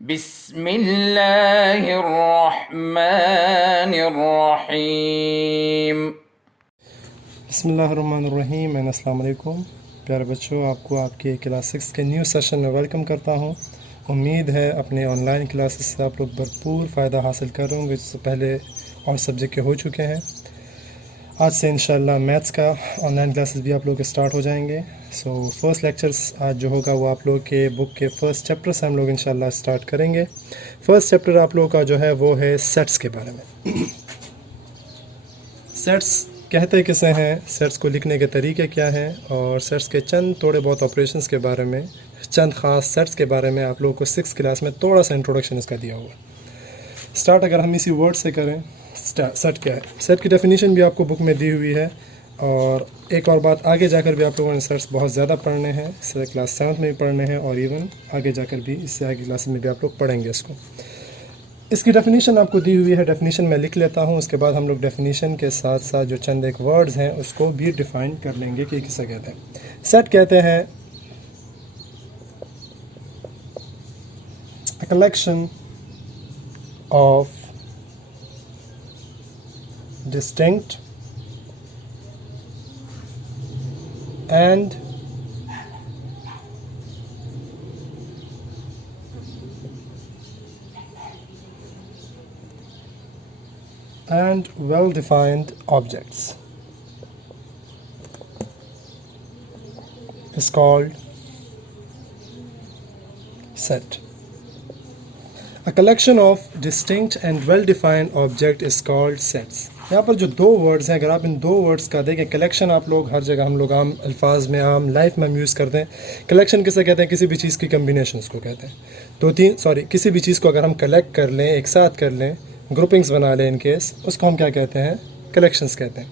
बिस्मिल्लाहिर्रहमानिर्रहीम। बिस्मिल्लाहिर्रहमानिर्रहीम एंड अस्सलाम वालेकुम। प्यारे बच्चों, आपको आपके क्लास 6 के न्यू सेशन में वेलकम करता हूँ। उम्मीद है अपने ऑनलाइन क्लासेस से आप लोग भरपूर फ़ायदा हासिल कर रहे होंगे, जिससे पहले और सब्जेक्ट के हो चुके हैं। आज से इंशाल्लाह मैथ्स का ऑनलाइन क्लासेस भी आप लोग के स्टार्ट हो जाएंगे। सो फर्स्ट लेक्चर्स आज जो होगा वो आप लोग के बुक के फ़र्स्ट चैप्टर से हम लोग इंशाल्लाह स्टार्ट करेंगे। फ़र्स्ट चैप्टर आप लोगों का जो है वो है सेट्स के बारे में। सेट्स कहते किसे हैं, सेट्स को लिखने के तरीके क्या हैं, और सेट्स के चंद थोड़े बहुत ऑपरेशंस के बारे में, चंद ख़ास सेट्स के बारे में आप लोगों को 6th क्लास में थोड़ा सा इंट्रोडक्शन इसका दिया हुआ। स्टार्ट अगर हम इसी वर्ड से करें, सेट क्या है। सेट की डेफिनेशन भी आपको बुक में दी हुई है, और एक और बात, आगे जाकर भी आप लोगों ने सेट्स बहुत ज़्यादा पढ़ने हैं, इससे क्लास 7 में भी पढ़ने हैं, और इवन आगे जाकर भी इससे आगे क्लास में भी आप लोग पढ़ेंगे इसको। इसकी डेफिनेशन आपको दी हुई है, डेफिनेशन मैं लिख लेता हूँ, उसके बाद हम लोग डेफिनेशन के साथ साथ जो चंद एक वर्ड्स हैं उसको भी डिफ़ाइन कर लेंगे कि किसे कहते हैं। सेट कहते हैं a collection of distinct and well-defined objects is called set. A collection of distinct and well-defined object is called sets. यहाँ पर जो दो वर्ड्स हैं, अगर आप इन दो वर्ड्स का देखें, कलेक्शन आप लोग हर जगह हम लोग आम अल्फाज में, आम लाइफ में हम यूज़ करते हैं। कलेक्शन किसे कहते हैं? किसी भी चीज़ की कम्बिनेशंस को कहते हैं। किसी भी चीज़ को अगर हम कलेक्ट कर लें, एक साथ कर लें, ग्रुपिंग्स बना लें इन केस, उसको हम क्या कहते हैं? कलेक्शंस कहते हैं।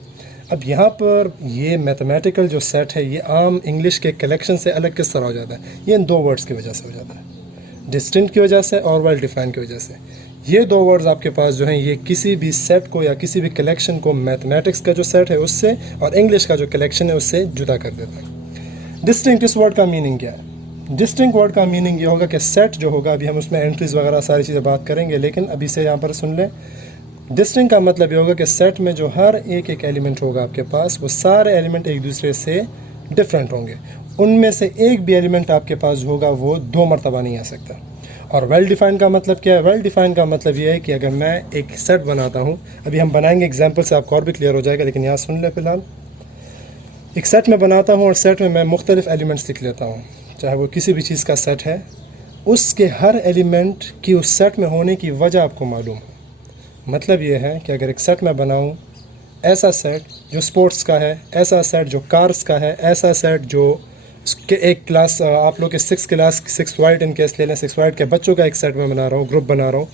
अब यहाँ पर ये मैथमेटिकल जो सेट है, ये आम इंग्लिश के कलेक्शन से अलग किस तरह हो जाता है? ये इन दो वर्ड्स की वजह से हो जाता है, डिस्टिंक्ट की वजह से और वेल डिफाइन की वजह से। ये दो वर्ड्स आपके पास जो हैं, ये किसी भी सेट को या किसी भी कलेक्शन को मैथमेटिक्स का जो सेट है उससे और इंग्लिश का जो कलेक्शन है उससे जुदा कर देता है। डिस्टिंक्ट इस वर्ड का मीनिंग क्या है? डिस्टिंक्ट वर्ड का मीनिंग ये होगा कि सेट जो होगा, अभी हम उसमें एंट्रीज वगैरह सारी चीज़ें बात करेंगे, लेकिन अभी से यहाँ पर सुन लें। डिस्टिंक्ट का मतलब ये होगा कि सेट में जो हर एक एलिमेंट होगा आपके पास, वो सारे एलिमेंट एक दूसरे से डिफरेंट होंगे। उनमें से एक भी एलिमेंट आपके पास होगा वो दो मरतबा नहीं आ सकता। और वेल डिफाइन का मतलब क्या है? वेल डिफाइन का मतलब ये है कि अगर मैं एक सेट बनाता हूँ, अभी हम बनाएंगे एग्जाम्पल से आपको और भी क्लियर हो जाएगा, लेकिन यहाँ सुन ले फिलहाल। एक सेट में बनाता हूँ और सेट में मैं मुख्तलिफ एलिमेंट्स लिख लेता हूँ, चाहे वो किसी भी चीज़ का सेट है, उसके हर एलिमेंट की उस सेट में होने की वजह आपको मालूम हो। मतलब ये है कि अगर एक सेट मैं बनाऊँ, ऐसा सेट जो स्पोर्ट्स का है, ऐसा सेट जो कार्स का है, ऐसा सेट जो के एक क्लास आप लोग के 6 वाइट इन केस ले लें, 6 वाइट के बच्चों का एक सेट में बना रहा हूँ, ग्रुप बना रहा हूँ,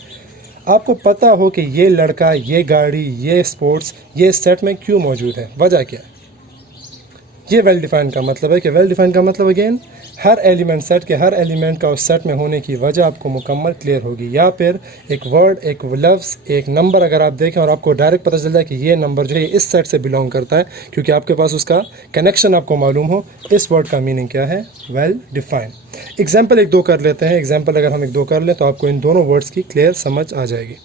आपको पता हो कि ये लड़का, ये गाड़ी, ये स्पोर्ट्स, ये सेट में क्यों मौजूद है, वजह क्या है। ये वेल डिफाइन का मतलब है कि वेल डिफाइन का मतलब अगेन, हर एलिमेंट, सेट के हर एलिमेंट का उस सेट में होने की वजह आपको मुकम्मल क्लियर होगी। या फिर एक वर्ड, एक लफ्ज़, एक नंबर अगर आप देखें और आपको डायरेक्ट पता चलता है कि ये नंबर जो है इस सेट से बिलोंग करता है, क्योंकि आपके पास उसका कनेक्शन आपको मालूम हो, इस वर्ड का मीनिंग क्या है? Well define. एग्जाम्पल एक दो कर लेते हैं। एग्जाम्पल अगर हम एक दो कर लें तो आपको इन दोनों वर्ड्स की क्लियर समझ आ जाएगी।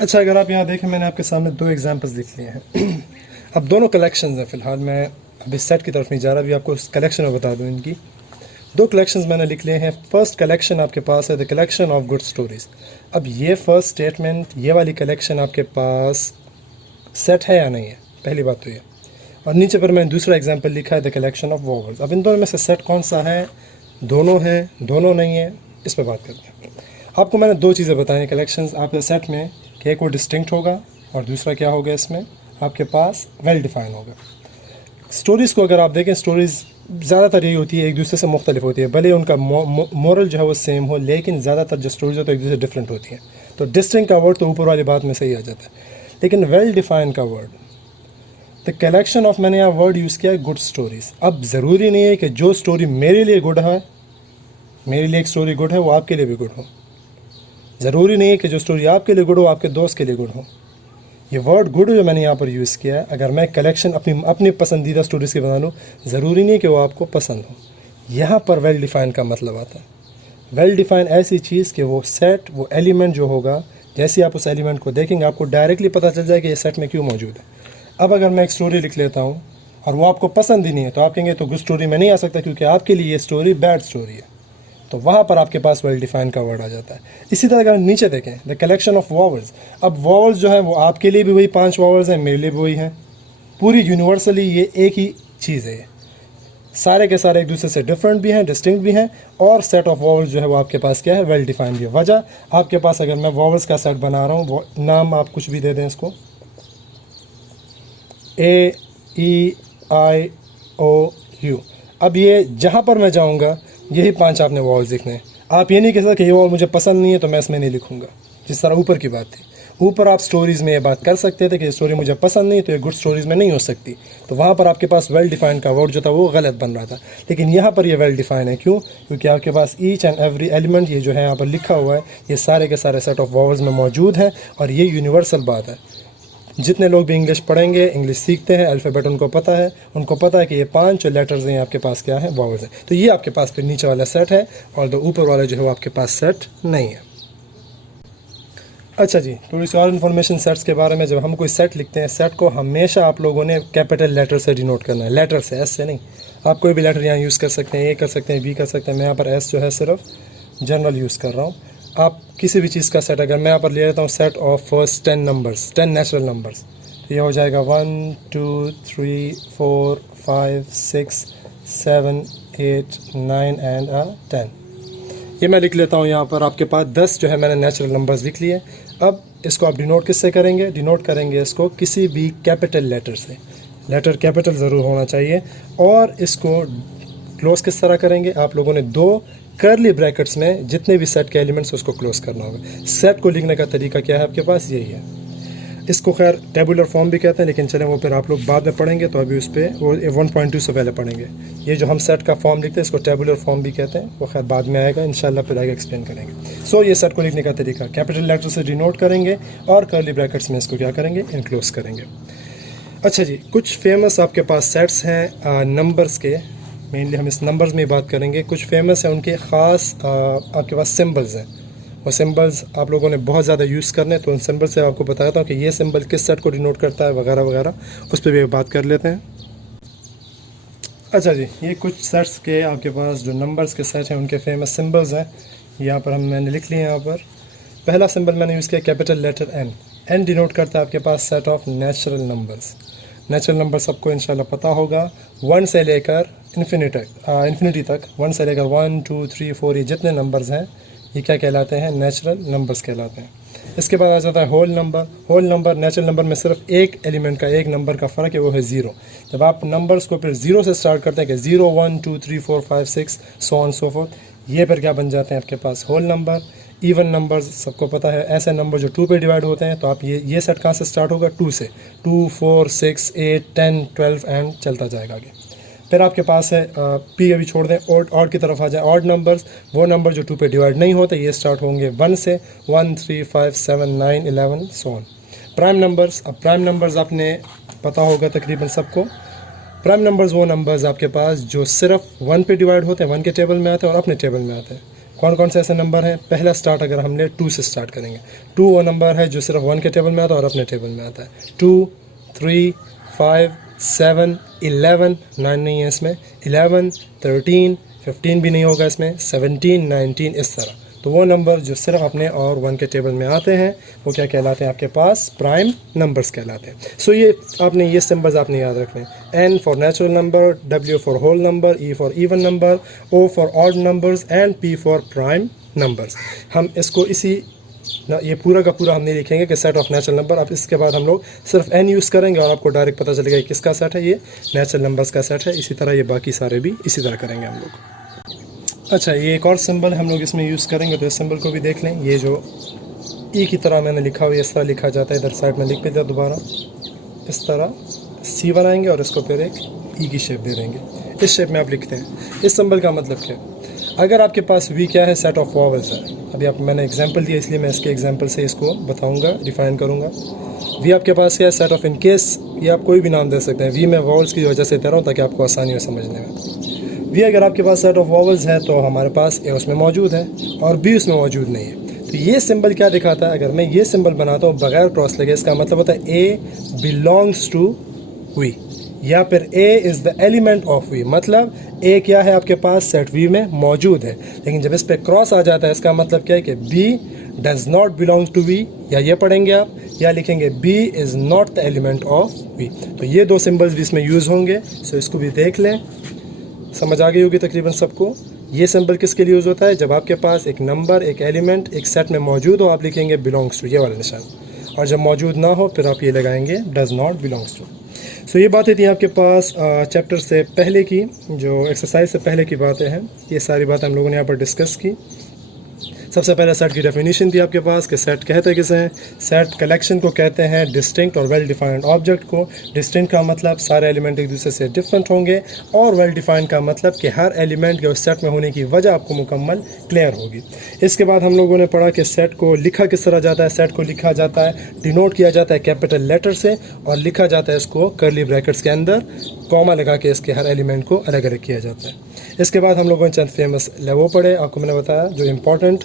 अच्छा, अगर आप यहाँ देखें, मैंने आपके सामने दो एग्जाम्पल्स लिख लिए हैं। अब दोनों कलेक्शंस हैं, फ़िलहाल मैं अभी सेट की तरफ नहीं जा रहा, अभी आपको कलेक्शन में बता दूं। इनकी दो कलेक्शंस मैंने लिख लिए हैं। फर्स्ट कलेक्शन आपके पास है the collection of good stories. अब ये फर्स्ट स्टेटमेंट, ये वाली कलेक्शन आपके पास सेट है या नहीं है, पहली बात तो ये। और नीचे पर मैंने दूसरा एग्जाम्पल लिखा है द कलेक्शन ऑफ वॉवल्स। अब इन दोनों में से सेट कौन सा है? दोनों हैं, दोनों नहीं है, इस पर बात करते हैं। आपको मैंने दो चीज़ें बताई कलेक्शंस आपके सेट में, कि एक वो डिस्टिंक्ट होगा और दूसरा क्या होगा, इसमें आपके पास वेल डिफाइन होगा। स्टोरीज़ को अगर आप देखें, स्टोरीज़ ज़्यादातर यही होती है, एक दूसरे से मुख्तलिफ होती है, भले उनका मोरल जो है वो सेम हो, लेकिन ज़्यादातर जो स्टोरीज़ होती है एक दूसरे से डिफरेंट होती हैं। तो डिस्टिंक्ट का वर्ड तो ऊपर वाली बात में सही आ जाता है, लेकिन वेल डिफाइन का वर्ड, द कलेक्शन ऑफ, मैंने यहाँ वर्ड यूज़ किया है गुड स्टोरीज़। अब ज़रूरी नहीं है कि जो स्टोरी मेरे लिए गुड है, मेरे लिए एक स्टोरी गुड है, वो आपके लिए भी गुड हो। ज़रूरी नहीं है कि जो स्टोरी आपके लिए गुड हो आपके दोस्त के लिए गुड हो। ये वर्ड गुड जो मैंने यहाँ पर यूज़ किया है, अगर मैं कलेक्शन अपनी पसंदीदा स्टोरीज़ की बना लूँ, ज़रूरी नहीं कि वो आपको पसंद हो। यहाँ पर वेल डिफाइन का मतलब आता है। वेल डिफाइन ऐसी चीज़ कि वो सेट, वो एलिमेंट जो होगा, जैसे आप उस एलिमेंट को देखेंगे आपको डायरेक्टली पता चल जाएगा ये सेट में क्यों मौजूद है। अब अगर मैं एक स्टोरी लिख लेता हूँ और वो आपको पसंद ही नहीं है तो आप कहेंगे तो गुड स्टोरी में नहीं आ सकता क्योंकि आपके लिए ये स्टोरी बैड स्टोरी है, तो वहाँ पर आपके पास वेल डिफाइन का वर्ड आ जाता है। इसी तरह अगर नीचे देखें द कलेक्शन ऑफ वॉवल्स, अब वॉवल्स जो है वो आपके लिए भी वही 5 वॉवल्स हैं, मेरे लिए भी वही हैं, पूरी यूनिवर्सली ये एक ही चीज़ है, सारे के सारे एक दूसरे से डिफरेंट भी हैं, डिस्टिंक्ट भी हैं, और सेट ऑफ वॉवल्स जो है वो आपके पास क्या है, वेल डिफाइंड है। वजह आपके पास अगर मैं वॉवल्स का सेट बना रहा हूँ, नाम आप कुछ भी दे दें इसको, A-E-I-O-U, अब ये जहाँ पर मैं जाऊँगा यही 5 आपने वॉवल्स लिखने हैं। आप ये नहीं कह सकते कि ये वॉवल मुझे पसंद नहीं है तो मैं इसमें नहीं लिखूँगा, जिस तरह ऊपर की बात थी। ऊपर आप स्टोरीज़ में ये बात कर सकते थे कि स्टोरी मुझे पसंद नहीं तो ये गुड स्टोरीज़ में नहीं हो सकती, तो वहाँ पर आपके पास वेल डिफाइंड का वर्ड जो था वो गलत बन रहा था। लेकिन यहाँ पर ये वेल डिफाइन है, क्यों? क्योंकि आपके पास ईच एंड एवरी एलिमेंट ये जो है यहाँ पर लिखा हुआ है, ये सारे के सारे सेट ऑफ वॉवल्स में मौजूद हैं, और ये यूनिवर्सल बात है। जितने लोग भी इंग्लिश पढ़ेंगे, इंग्लिश सीखते हैं, अल्फ़ाबेट उनको पता है कि ये 5 जो लेटर्स हैं आपके पास क्या है, वॉवल्स हैं। तो ये आपके पास फिर नीचे वाला सेट है, और जो ऊपर वाला जो है वो आपके पास सेट नहीं है। अच्छा जी, थोड़ी सी और इन्फॉर्मेशन सेट्स के बारे में। जब हम कोई सेट लिखते हैं, सेट को हमेशा आप लोगों ने कैपिटल लेटर से डिनोट करना है, लेटर से, एस से नहीं। आप कोई भी लेटर यहाँ यूज़ कर सकते हैं, ए कर सकते हैं, बी कर सकते हैं। मैं यहाँ पर एस जो है सिर्फ जनरल यूज़ कर रहा हूँ। आप किसी भी चीज़ का सेट, अगर मैं यहाँ पर ले लेता हूँ set of first 10 numbers, 10 natural numbers, तो ये हो जाएगा 1 2 3 4 5 6 7 8 9 एंड 10। ये मैं लिख लेता हूँ यहाँ पर। आपके पास 10 जो है मैंने नेचुरल नंबर्स लिख लिए। अब इसको आप डिनोट किससे करेंगे? डिनोट करेंगे इसको किसी भी कैपिटल लेटर से। लेटर कैपिटल ज़रूर होना चाहिए। और इसको क्लोज किस तरह करेंगे? आप लोगों ने 2 कर्ली ब्रैकेट्स में जितने भी सेट के एलिमेंट्स उसको क्लोज करना होगा। सेट को लिखने का तरीका क्या है आपके पास? यही है। इसको खैर टेबुलर फॉर्म भी कहते हैं, लेकिन चलें वो फिर आप लोग बाद में पढ़ेंगे, तो अभी उस पर वो 1.2 से पहले पढ़ेंगे। ये जो हम सेट का फॉर्म लिखते हैं इसको टेबुलर फॉर्म भी कहते हैं, वो खैर बाद में आएगा इंशाल्लाह, फिर आगे एक्सप्लेन करेंगे। सो ये सेट को लिखने का तरीका, कैपिटल लेटर से डिनोट करेंगे और कर्ली ब्रैकेट्स में इसको क्या करेंगे? इनक्लोज करेंगे। अच्छा जी, कुछ फेमस आपके पास सेट्स हैं नंबर्स के, मेनली हम इस नंबर्स में बात करेंगे। कुछ फेमस हैं, उनके ख़ास आपके पास सिम्बल्स हैं। वो सिंबल्स आप लोगों ने बहुत ज़्यादा यूज़ करने, तो उन सिंबल से आपको बताता हूँ कि ये सिंबल किस सेट को डिनोट करता है वगैरह वगैरह, उस पर भी बात कर लेते हैं। अच्छा जी, ये कुछ सेट्स के आपके पास जो नंबर्स के सेट हैं उनके फेमस सिंबल्स हैं। यहाँ पर मैंने लिख लिए। यहाँ पर पहला सिंबल मैंने यूज़ किया capital letter N. N denote करता है आपके पास set of natural numbers. Natural number सबको इंशाल्लाह पता होगा, 1 से लेकर इन्फिनिटी तक, 1 से लेकर 1 2 3 4 ये जितने नंबर्स हैं ये क्या कहलाते हैं? नेचुरल नंबर्स कहलाते हैं। इसके बाद आ जाता है whole number. Whole number natural number में सिर्फ एक एलिमेंट का, एक नंबर का फ़र्क है, वो है 0। जब आप नंबर्स को फिर 0 से स्टार्ट करते हैं कि 0 1 2 3 4 5 6 सो ऑन सो फोर्थ, ये फिर क्या बन जाते हैं आपके पास? Whole number. इवन नंबर्स सबको पता है, ऐसे नंबर जो 2 पे डिवाइड होते हैं, तो आप ये सेट कहाँ से स्टार्ट होगा? 2 से। 2 4 6 8 10 12 एंड चलता जाएगा आगे। फिर आपके पास है पी, अभी छोड़ दें, ऑड की तरफ आ जाए। ऑड नंबर्स, वो नंबर जो 2 पे डिवाइड नहीं होते, ये स्टार्ट होंगे 1 से, 1 3 5 7 9 11 सो ऑन। प्राइम नंबर्स, अब प्राइम नंबर्स आपने पता होगा तकरीबन सबको। प्राइम नंबर्स वो नंबर्स आपके पास जो सिर्फ 1 पे डिवाइड होते हैं, 1 के टेबल में आते हैं और अपने टेबल में आते हैं। कौन कौन से ऐसे नंबर हैं? पहला स्टार्ट अगर हमने 2 से स्टार्ट करेंगे, 2 वो नंबर है जो सिर्फ 1 के टेबल में आता है और अपने टेबल में आता है। 2 3 5 7 11 9 नहीं है इसमें, 11 13 15 भी नहीं होगा इसमें, 17 19 इस तरह। तो वो नंबर जो सिर्फ अपने और 1 के टेबल में आते हैं वो क्या कहलाते हैं आपके पास? प्राइम नंबर्स कहलाते हैं। सो ये आपने ये सिंबल्स आपने याद रखने हैं। N for natural number, W for whole number, E for even number, O for odd numbers and P for prime numbers. हम इसको इसी ये पूरा का पूरा हम नहीं लिखेंगे कि सेट ऑफ नेचुरल नंबर। अब इसके बाद हम लोग सिर्फ एन यूज़ करेंगे और आपको डायरेक्ट पता चलेगा किसका सेट है, ये नेचुरल नंबर्स का सेट है। इसी तरह ये बाकी सारे भी इसी तरह करेंगे हम लोग। अच्छा, ये एक और सिंबल हम लोग इसमें यूज़ करेंगे, तो इस सिंबल को भी देख लें। ये जो ई की तरह मैंने लिखा हुआ है, इस तरह लिखा जाता है, इधर साइड में लिख पे दिया दोबारा, इस तरह सी बनाएंगे और इसको फिर एक ई की शेप दे देंगे। इस शेप में आप लिखते हैं। इस सिंबल का मतलब क्या है? अगर आपके पास वी क्या है? सेट ऑफ वॉवल्स है। अभी मैंने एग्जांपल दिया इसलिए मैं इसके एग्जांपल से इसको बताऊंगा, डिफाइन करूंगा। वी आपके पास क्या है? सेट ऑफ, इन केस ये आप कोई भी नाम दे सकते हैं। वी मैं वॉवल्स की वजह से दे रहा हूँ ताकि आपको आसानी हो समझने में। वी अगर आपके पास सेट ऑफ वॉवल्स है तो हमारे पास ए उसमें मौजूद है और बी उसमें मौजूद नहीं है। तो ये सिंबल क्या दिखाता है, अगर मैं ये सिंबल बनाता हूँ बगैर क्रॉस लगे, इसका मतलब होता है ए बिलोंग्स टू वी, या फिर A is the element of V, मतलब ए क्या है आपके पास सेट वी में मौजूद है। लेकिन जब इस पे क्रॉस आ जाता है इसका मतलब क्या है कि B does not belong to V, या ये पढ़ेंगे आप, या लिखेंगे B is not the element of V. तो ये दो सिंबल्स भी इसमें यूज़ होंगे, सो इसको भी देख लें, समझ आ गई होगी तकरीबन सबको। ये सिंबल किसके लिए यूज़ होता है, जब आपके पास एक नंबर एक एलिमेंट एक सेट में मौजूद हो, आप लिखेंगे बिलोंग्स टू, ये वाला निशान, और जब मौजूद ना हो फिर आप ये लगाएंगे डज नॉट बिलोंग्स टू। सो ये बातें थी आपके पास चैप्टर से पहले की, जो एक्सरसाइज से पहले की बातें हैं, ये सारी बातें हम लोगों ने यहाँ पर डिस्कस की। सबसे पहले सेट की डेफिनेशन थी आपके पास कि सेट कहते किसे हैं। सेट कलेक्शन को कहते हैं डिस्टिंक्ट और वेल डिफाइंड ऑब्जेक्ट को। डिस्टिंक्ट का मतलब सारे एलिमेंट एक दूसरे से डिफरेंट होंगे, और वेल डिफाइंड का मतलब कि हर एलिमेंट के उस सेट में होने की वजह आपको मुकम्मल क्लियर होगी। इसके बाद हम लोगों ने पढ़ा कि सेट को लिखा किस तरह जाता है। सेट को लिखा जाता है, डिनोट किया जाता है कैपिटल लेटर से, और लिखा जाता है इसको कर्ली ब्रैकेट्स के अंदर कॉमा लगा के इसके हर एलिमेंट को अलग अलग किया जाता है। इसके बाद हम लोगों ने चंद फेमस वो पढ़े, आपको मैंने बताया जो इम्पोर्टेंट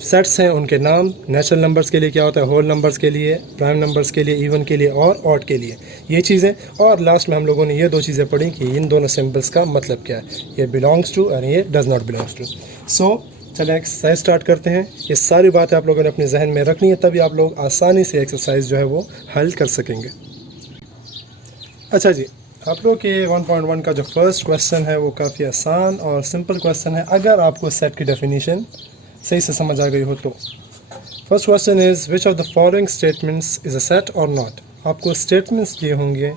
सेट्स हैं उनके नाम, नेचुरल नंबर्स के लिए क्या होता है, होल नंबर्स के लिए, प्राइम नंबर्स के लिए, इवन के लिए और ऑड के लिए, ये चीज़ें। और लास्ट में हम लोगों ने ये दो चीज़ें पढ़ी कि इन दोनों सिंबल्स का मतलब क्या है, ये बिलोंग्स टू और ये डज नॉट बिलोंग्स टू। सो चलें एक्सरसाइज स्टार्ट करते हैं। ये सारी बातें आप लोगों ने अपने जहन में रखनी है, तभी आप लोग आसानी से एक्सरसाइज जो है वो हल कर सकेंगे। अच्छा जी, आप लोग के 1.1 का जो फर्स्ट क्वेश्चन है वो काफ़ी आसान और सिंपल क्वेश्चन है, अगर आपको सेट की डेफिनेशन सही से समझ आ गई हो तो। First question is which of the following statements is a set और नॉट। आपको स्टेटमेंट्स दिए होंगे,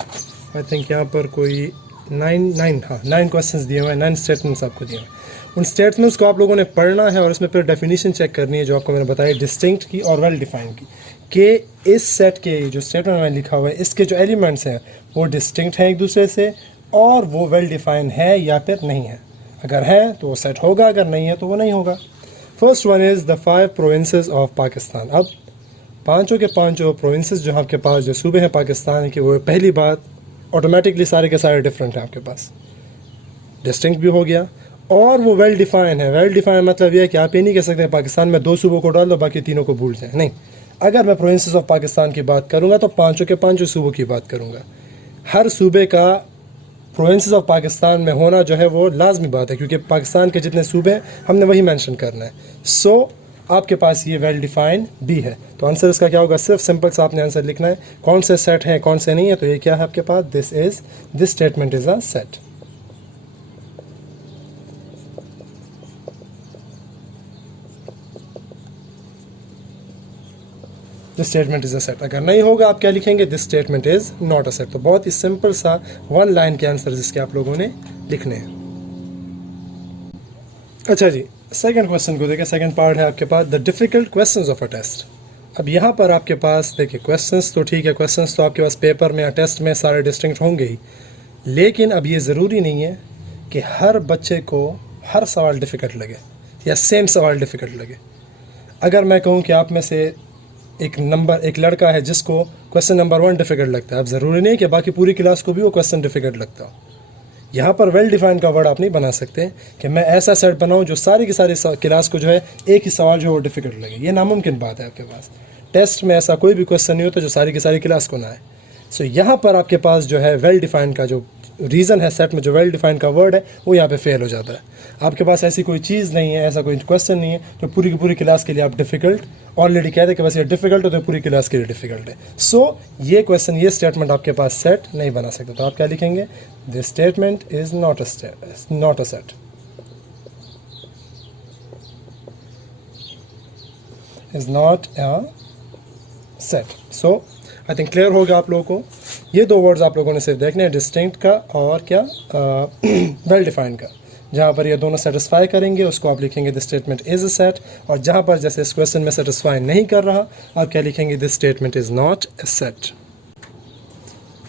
आई थिंक यहाँ पर कोई 9 क्वेश्चंस दिए हुए हैं, 9 स्टेटमेंट्स आपको दिए हुए हैं। उन स्टेटमेंट्स को आप लोगों ने पढ़ना है और इसमें फिर डेफिनेशन चेक करनी है जो आपको मैंने बताया डिस्टिंक्ट की और वेल डिफाइंड की, कि इस सेट के जो स्टेटमेंट में लिखा हुआ है इसके जो एलिमेंट्स हैं वो डिस्टिंक्ट हैं एक दूसरे से, और वो वेल डिफाइंड है या फिर नहीं है। अगर है तो वो सेट होगा, अगर नहीं है तो वो नहीं होगा। First one is the 5 provinces of Pakistan. अब पाँचों के पाँचों प्रोविंसेस जो आपके पास जो सूबे हैं पाकिस्तान के, वो पहली बात ऑटोमेटिकली सारे के सारे डिफरेंट हैं आपके पास, डिस्टिंक्ट भी हो गया, और वो वेल डिफाइन है। वेल डिफाइन मतलब ये है कि आप ये नहीं कह सकते पाकिस्तान में 2 सूबों को डाल दो बाकी तीनों को भूल जाए, नहीं। अगर मैं प्रोविंसेस ऑफ पाकिस्तान की बात करूँगा तो पाँचों के पाँचों सूबों की बात करूँगा। हर सूबे का प्रोविंसेस ऑफ पाकिस्तान में होना जो है वो लाजमी बात है, क्योंकि पाकिस्तान के जितने सूबे हैं हमने वही मेंशन करना है। सो आपके पास ये वेल डिफाइंड भी है, तो आंसर इसका क्या होगा, सिर्फ सिंपल सा आपने आंसर लिखना है कौन से सेट हैं कौन से नहीं है। तो ये क्या है आपके पास, this statement is a set. This statement is a set. अगर नहीं होगा आप क्या लिखेंगे, this statement is not a set. तो बहुत ही सिंपल सा 1 लाइन के आंसर जिसके आप लोगों ने लिखने हैं। अच्छा जी, सेकंड क्वेश्चन को देखिए, सेकंड पार्ट है आपके पास the difficult questions of a test. अब यहाँ पर आपके पास देखिए क्वेश्चंस तो ठीक है, क्वेश्चंस तो आपके पास पेपर में या टेस्ट में सारे डिस्टिंक्ट होंगे ही, लेकिन अब ये ज़रूरी नहीं है कि हर बच्चे को हर सवाल डिफ़िकल्ट लगे या सेम सवाल डिफ़िकल्ट लगे। अगर मैं कहूँ कि आप में से एक लड़का है जिसको क्वेश्चन नंबर 1 डिफ़िकल्ट लगता है, अब ज़रूरी नहीं कि बाकी पूरी क्लास को भी वो क्वेश्चन डिफ़िकल्ट लगता हो। यहाँ पर वेल डिफाइंड का वर्ड आप नहीं बना सकते कि मैं ऐसा सेट बनाऊँ जो सारी की सारी क्लास को जो है एक ही सवाल जो है वो डिफ़िकल्ट लगे, ये नामुमकिन बात है। आपके पास टेस्ट में ऐसा कोई भी क्वेश्चन नहीं होता जो सारी की सारी क्लास को ना आए। सो यहाँ पर आपके पास जो है वेल डिफाइंड का जो रीज़न है, सेट में जो वेल डिफाइंड का वर्ड है वो यहाँ पे फेल हो जाता है। आपके पास ऐसी कोई चीज़ नहीं है, ऐसा कोई क्वेश्चन नहीं है जो पूरी की पूरी क्लास के लिए आप डिफ़िकल्ट ऑलरेडी कहते हैं कि बस ये डिफ़िकल्ट हो तो पूरी क्लास के लिए डिफ़िकल्ट है। सो ये क्वेश्चन, ये स्टेटमेंट आपके पास सेट नहीं बना सकते। तो आप क्या लिखेंगे, this statement is not a set. Is not a set. So I think clear होगा आप लोगों को। ये 2 वर्ड्स आप लोगों ने सिर्फ देखने हैं, डिस्टिंक्ट का और क्या वेल डिफाइंड का। जहाँ पर ये दोनों सेटिस्फाई करेंगे उसको आप लिखेंगे this statement is a set, और जहाँ पर जैसे इस क्वेश्चन में सेटिस्फाई नहीं कर रहा आप क्या लिखेंगे, this statement is not a set.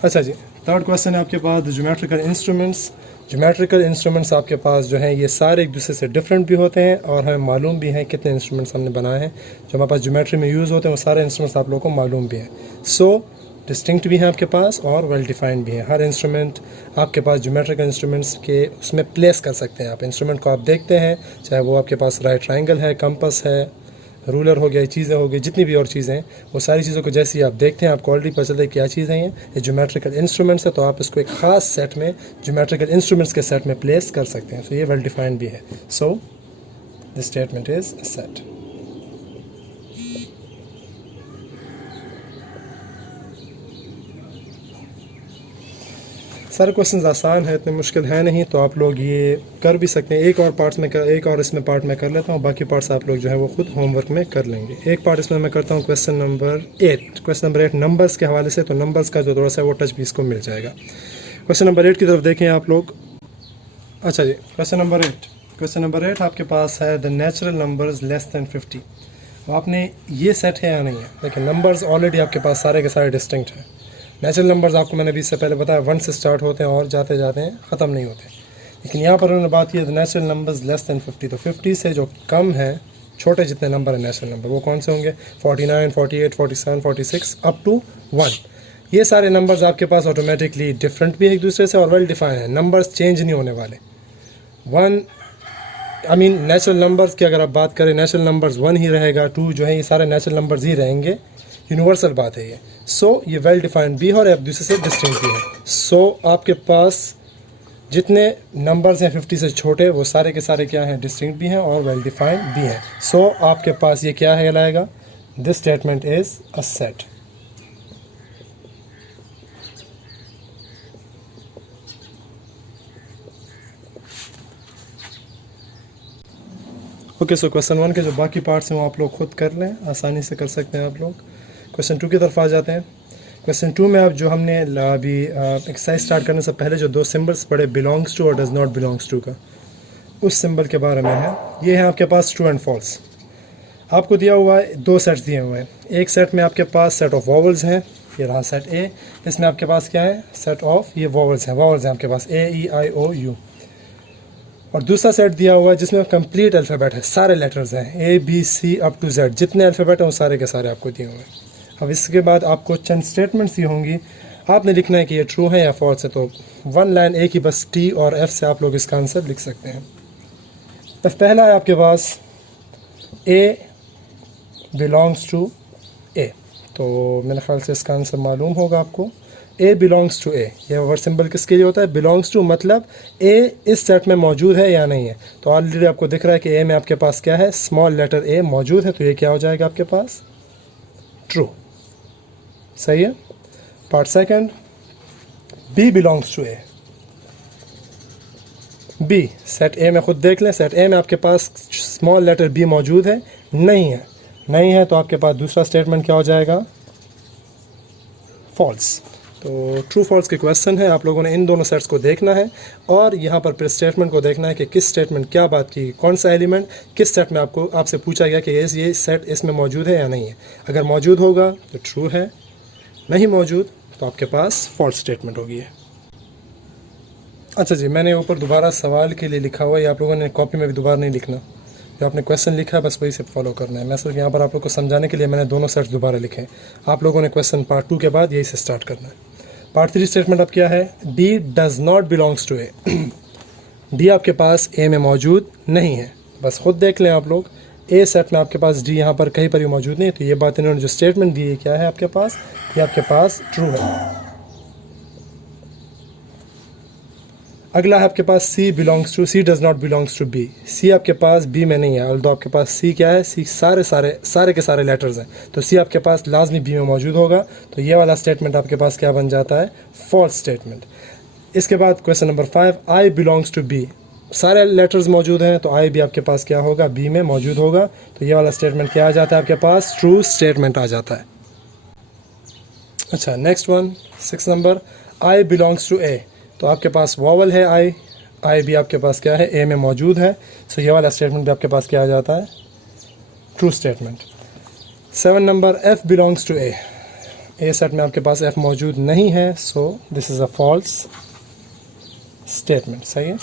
अच्छा जी, थर्ड क्वेश्चन है आपके पास ज्योमेट्रिकल इंस्ट्रूमेंट्स। ज्योमेट्रिकल इंस्ट्रूमेंट्स आपके पास जो हैं ये सारे एक दूसरे से डिफरेंट भी होते हैं और हमें मालूम भी हैं कितने इंस्ट्रूमेंट्स हमने बनाए हैं जो हमारे पास ज्योमेट्री में यूज़ होते हैं, वो सारे इंस्ट्रूमेंट्स आप लोगों को मालूम भी हैं। सो डिस्टिंक्ट भी हैं आपके पास और वेल डिफाइंड भी हैं। हर इंस्ट्रूमेंट आपके पास ज्योमेट्रिकल इंस्ट्रूमेंट्स के उसमें प्लेस कर सकते हैं आप। इंस्ट्रूमेंट को आप देखते हैं, चाहे वो आपके पास राइट ट्रायंगल है, कंपास है, रूलर हो गया, ये चीज़ें हो गई, जितनी भी और चीज़ें हैं, वो सारी चीज़ों को जैसे ही आप देखते हैं आपको ऑलरेडी पता चलता है क्या चीज़ें हैं, ये ज्योमेट्रिकल इंस्ट्रूमेंट्स है। तो आप इसको एक ख़ास सेट में, ज्योमेट्रिकल इंस्ट्रूमेंट्स के सेट में प्लेस कर सकते हैं। तो ये वेल डिफाइंड भी है। So this statement is a set. सारे क्वेश्चंस आसान है, इतने मुश्किल है नहीं, तो आप लोग ये कर भी सकते हैं। एक और इसमें पार्ट में कर लेता हूँ, बाकी पार्ट्स आप लोग जो है वो खुद होमवर्क में कर लेंगे। एक पार्ट इसमें मैं करता हूँ क्वेश्चन नंबर 8 नंबर्स के हवाले से। तो नंबर्स का जो थोड़ा सा वो टच भी इसको मिल जाएगा। क्वेश्चन नंबर 8 की तरफ देखें आप लोग। अच्छा जी, क्वेश्चन नंबर 8 आपके पास है the natural numbers less than 50। तो आपने ये सेट है या नहीं है? देखिए नंबर्स ऑलरेडी आपके पास सारे के सारे डिस्टिंक्ट हैं। नेचुरल नंबर्स आपको मैंने अभी इससे पहले बताया 1 से स्टार्ट होते हैं और जाते जाते हैं, ख़त्म नहीं होते। लेकिन यहाँ पर उन्होंने बात की है नेचुरल नंबर्स लेस दैन 50। तो 50 से जो कम है, छोटे जितने नंबर हैं नेचुरल नंबर, वो कौन से होंगे? 49, 48, 47, 46 अप टू 1। ये सारे नंबर्स आपके पास ऑटोमेटिकली डिफरेंट भी है एक दूसरे से और वेल डिफाइन है। नंबर्स चेंज नहीं होने वाले। नेचुरल नंबर्स की अगर आप बात करें, नेचुरल नंबर्स 1 ही रहेगा, 2 जो है, ये सारे नेचुरल नंबर्स ही रहेंगे। यूनिवर्सल बात है ये। सो ये वेल डिफाइंड भी है और एक दूसरे से डिस्टिंक्ट भी है। सो आपके पास जितने नंबर्स हैं 50 से छोटे, वो सारे के सारे क्या हैं? डिस्टिंक्ट भी हैं और वेल डिफाइंड भी हैं। सो आपके पास ये क्या है लाएगा? This statement is a set. Okay, so question 1 के जो बाकी पार्ट्स हैं वो आप लोग खुद कर लें, आसानी से कर सकते हैं आप लोग। क्वेश्चन 2 की तरफ आ जाते हैं। क्वेश्चन 2 में अब जो हमने अभी एक्सरसाइज स्टार्ट करने से पहले जो 2 सिंबल्स पढ़े, बिलोंग्स टू और डज नॉट बिलोंग्स टू का, उस सिंबल के बारे में है। ये है आपके पास ट्रू एंड फॉल्स। आपको दिया हुआ है 2 सेट्स दिए हुए हैं। एक सेट में आपके पास सेट ऑफ वॉवल्स हैं, ये रहा सेट ए। इसमें आपके पास क्या है? सेट ऑफ ये वॉवल्स हैं आपके पास AEIOU। और दूसरा सेट दिया हुआ है जिसमें कंप्लीट अल्फ़ाबेट है, सारे लेटर्स हैं ABC अप टू Z, जितने अल्फ़ाबेट हैं वो सारे के सारे आपको दिए हुए हैं। अब इसके बाद आपको चंद स्टेटमेंट्स दी होंगी, आपने लिखना है कि ये ट्रू है या फॉल्स है। तो 1 लाइन एक ही बस T और F से आप लोग इसका आंसर लिख सकते हैं। तो पहला है आपके पास A बिलोंग्स टू A। तो मेरे ख्याल से इसका आंसर मालूम होगा आपको। A बिलोंग्स टू A, यह वर्ड सिंबल किसके लिए होता है? बिलोंग्स टू मतलब A इस सेट में मौजूद है या नहीं है। तो ऑलरेडी आपको दिख रहा है कि A में आपके पास क्या है? स्मॉल लेटर A मौजूद है, तो ये क्या हो जाएगा आपके पास? ट्रू। सही है। Part second, B belongs to A। B set A में खुद देख लें, सेट A में आपके पास स्मॉल लेटर B मौजूद है? नहीं है, तो आपके पास दूसरा स्टेटमेंट क्या हो जाएगा? फॉल्स। तो ट्रू फॉल्स के क्वेश्चन है, आप लोगों ने इन दोनों सेट्स को देखना है और यहाँ पर फिर स्टेटमेंट को देखना है कि किस स्टेटमेंट क्या बात की, कौन सा एलिमेंट किस सेट में आपसे पूछा गया कि ये सेट इसमें मौजूद है या नहीं है। अगर मौजूद होगा तो ट्रू है, नहीं मौजूद तो आपके पास फॉल्स स्टेटमेंट होगी है। अच्छा जी, मैंने ऊपर दोबारा सवाल के लिए लिखा हुआ है, आप लोगों ने कॉपी में भी दोबारा नहीं लिखना। जो आपने क्वेश्चन लिखा है बस वही से फॉलो करना है। मैं सिर्फ यहाँ पर आप लोग को समझाने के लिए मैंने दोनों सेट्स दोबारा लिखे हैं। आप लोगों ने क्वेश्चन पार्ट 2 के बाद यही से स्टार्ट करना है। पार्ट 3 स्टेटमेंट अब क्या है? D does not belongs to A। D आपके पास A में मौजूद नहीं है, बस खुद देख लें आप लोग। A सेट में आपके पास D यहाँ पर कहीं पर भी मौजूद नहीं है, तो ये बात इन्होंने जो स्टेटमेंट दी है क्या है आपके पास? ये आपके पास ट्रू है। अगला है आपके पास C does not belongs to B। C आपके पास B में नहीं है, ऑल्दो आपके पास C क्या है? C सारे के सारे लेटर्स हैं, तो C आपके पास लाजमी B में मौजूद होगा। तो ये वाला स्टेटमेंट आपके पास क्या बन जाता है? False statement. इसके बाद question number 5, I belongs to B। सारे लेटर्स मौजूद हैं, तो I भी आपके पास क्या होगा? B में मौजूद होगा। तो ये वाला स्टेटमेंट क्या आ जाता है आपके पास? ट्रू स्टेटमेंट आ जाता है। अच्छा, next one 6 number, I belongs to A। तो आपके पास वॉवल है आई भी आपके पास क्या है? A में मौजूद है। सो ये वाला स्टेटमेंट भी आपके पास क्या आ जाता है? True statement. 7 number, F belongs to A set में आपके पास F मौजूद नहीं है, so this is a false statement. सही है।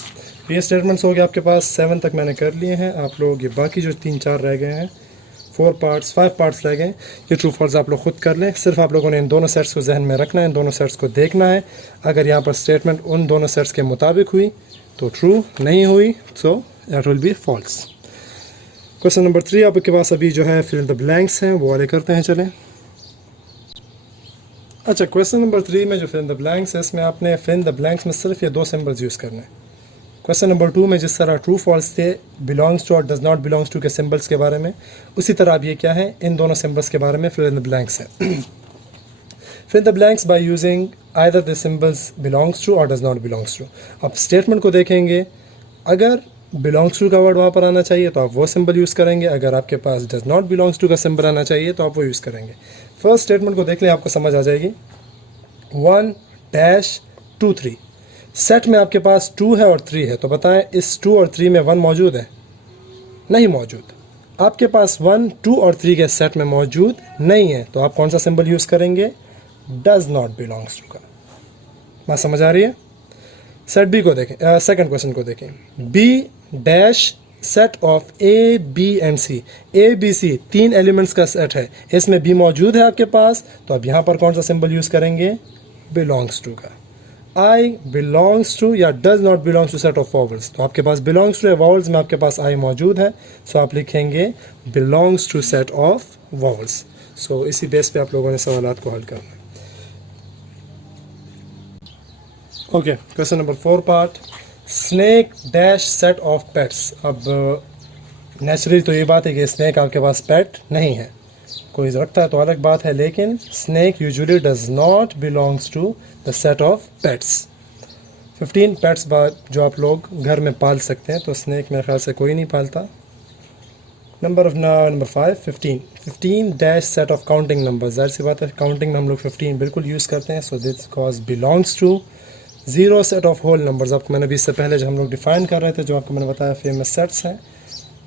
तो ये स्टेटमेंट्स हो गए आपके पास, 7 तक मैंने कर लिए हैं। आप लोग ये बाकी जो 3-4 रह गए हैं 4 पार्ट्स 5 पार्ट्स रह गए। ये ट्रू फॉल्स आप लोग खुद कर लें, सिर्फ आप लोगों ने इन दोनों सेट्स को जहन में रखना है, इन दोनों सेट्स को देखना है। अगर यहाँ पर स्टेटमेंट उन दोनों सेट्स के मुताबिक हुई तो ट्रू, नहीं हुई so that will be false. Question number 3 आपके पास अभी जो है फिल इन द ब्लैंक्स हैं, वो वाले करते हैं। चलें, अच्छा क्वेश्चन नंबर 3 में जो फिल इन द ब्लैंक्स है, इसमें आपने फिल इन द ब्लैंक्स में सिर्फ ये 2 सिंबल्स यूज़ करने हैं। क्वेश्चन नंबर 2 में जिस तरह ट्रू फॉल्स थे बिलोंग्स टू और डज नॉट बिलोंग्स टू के सिंबल्स के बारे में, उसी तरह अब ये क्या है, इन दोनों सिंबल्स के बारे में फिल इन द ब्लैंक्स है। Fill in the blanks by using either the symbols belongs to और डज नॉट बिलोंग्स टू। अब स्टेटमेंट को देखेंगे, अगर बिलोंग्स टू का वर्ड वहाँ पर आना चाहिए तो आप वो सिंबल यूज़ करेंगे, अगर आपके पास डज नॉट बिलोंग्स टू का सिंबल आना चाहिए तो आप वो यूज़ करेंगे। फर्स्ट स्टेटमेंट को देख लें, आपको समझ आ जाएगी। 1-2-3 सेट में आपके पास 2 है और 3 है, तो बताएं इस 2 और 3 में 1 मौजूद है? नहीं मौजूद। आपके पास 1, 2 और 3 के सेट में मौजूद नहीं है, तो आप कौन सा सिंबल यूज़ करेंगे? डज नॉट बिलोंग्स टू का। बात समझ आ रही है? सेट बी को देखें, सेकंड क्वेश्चन को देखें। B dash set of A B and C, A B C 3 elements का सेट है, इसमें बी मौजूद है आपके पास, तो अब यहाँ पर कौन सा सिंबल यूज़ करेंगे? बिलोंग्स टू का। आई बिलोंग्स टू या does not belongs to set of vowels, तो आपके पास बिलोंग्स टू है, वॉवल्स में आपके पास आई मौजूद है, सो आप लिखेंगे belongs to set of vowels. So इसी बेस पे आप लोगों ने सवालात को हल करना है। Okay, question number 4 part, snake dash set of pets. अब नेचुरली तो ये बात है कि स्नेक आपके पास पेट नहीं है, कोई रखता है तो अलग बात है, लेकिन snake usually does not belongs to the set of pets. 15 pets जो आप लोग घर में पाल सकते हैं, तो स्नेक मेरे ख्याल से कोई नहीं पालता। Number 5 15 dash set of counting numbers, जाहिर सी बात है काउंटिंग में हम लोग 15 बिल्कुल यूज़ करते हैं, so this cause belongs to 0 set of whole numbers. आपको मैंने अभी इससे पहले जो हम लोग डिफाइन कर रहे थे, जो आपको मैंने बताया फेमस सेट्स हैं,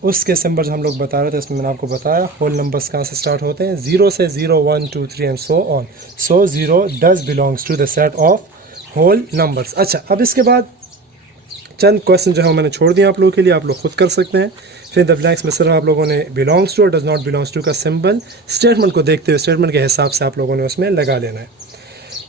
उसके सिंबल्स हम लोग बता रहे थे, इसमें मैंने आपको बताया होल नंबर्स कहाँ से स्टार्ट होते हैं, 0 से 0 1 2 3 and so on. So 0 does belongs to the set of whole numbers. अच्छा, अब इसके बाद चंद क्वेश्चन जो है मैंने छोड़ दिया आप लोगों के लिए, आप लोग खुद कर सकते हैं। फिर द ब्लैंक्स में सिर्फ आप लोगों ने बिलोंग्स टू और डज नॉट बिलोंग्स टू का सिंबल स्टेटमेंट को देखते हुए स्टेटमेंट के हिसाब से आप लोगों ने उसमें लगा लेना है।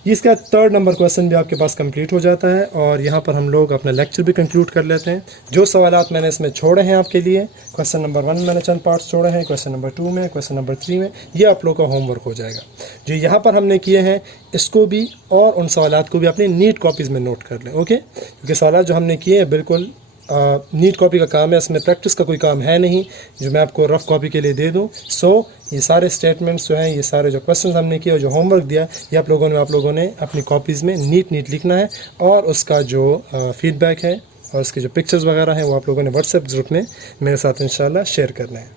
इसका 3rd नंबर क्वेश्चन भी आपके पास कंप्लीट हो जाता है, और यहाँ पर हम लोग अपना लेक्चर भी कंक्लूड कर लेते हैं। जो सवालात मैंने इसमें छोड़े हैं आपके लिए, क्वेश्चन नंबर 1 में मैंने चंद पार्ट्स छोड़े हैं, क्वेश्चन नंबर 2 में, क्वेश्चन नंबर 3 में, ये आप लोग का होमवर्क हो जाएगा। जो यहाँ पर हमने किए हैं इसको भी और उन सवालात को भी अपनी नीट कॉपीज़ में नोट कर लें, ओके? क्योंकि सवालात जो हमने किए हैं बिल्कुल नीट कॉपी का काम है, इसमें प्रैक्टिस का कोई काम है नहीं जो मैं आपको रफ़ कॉपी के लिए दे दूं। सो ये सारे स्टेटमेंट्स जो हैं, ये सारे जो क्वेश्चन हमने किए और जो होमवर्क दिया, ये आप लोगों ने अपनी कॉपीज़ में नीट लिखना है, और उसका जो फीडबैक है और उसके जो पिक्चर्स वगैरह हैं वो आप लोगों ने व्हाट्सएप ग्रुप में मेरे साथ इंशाल्लाह शेयर करना है।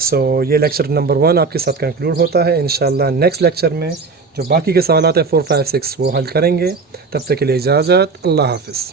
सो ये लेक्चर नंबर 1 आपके साथ कंक्लूड होता है। इंशाल्लाह नेक्स्ट लेक्चर में जो बाकी के सवाल हैं 4 5 6 वो हल करेंगे। तब तक के लिए इजाज़त, अल्लाह हाफ़िज़।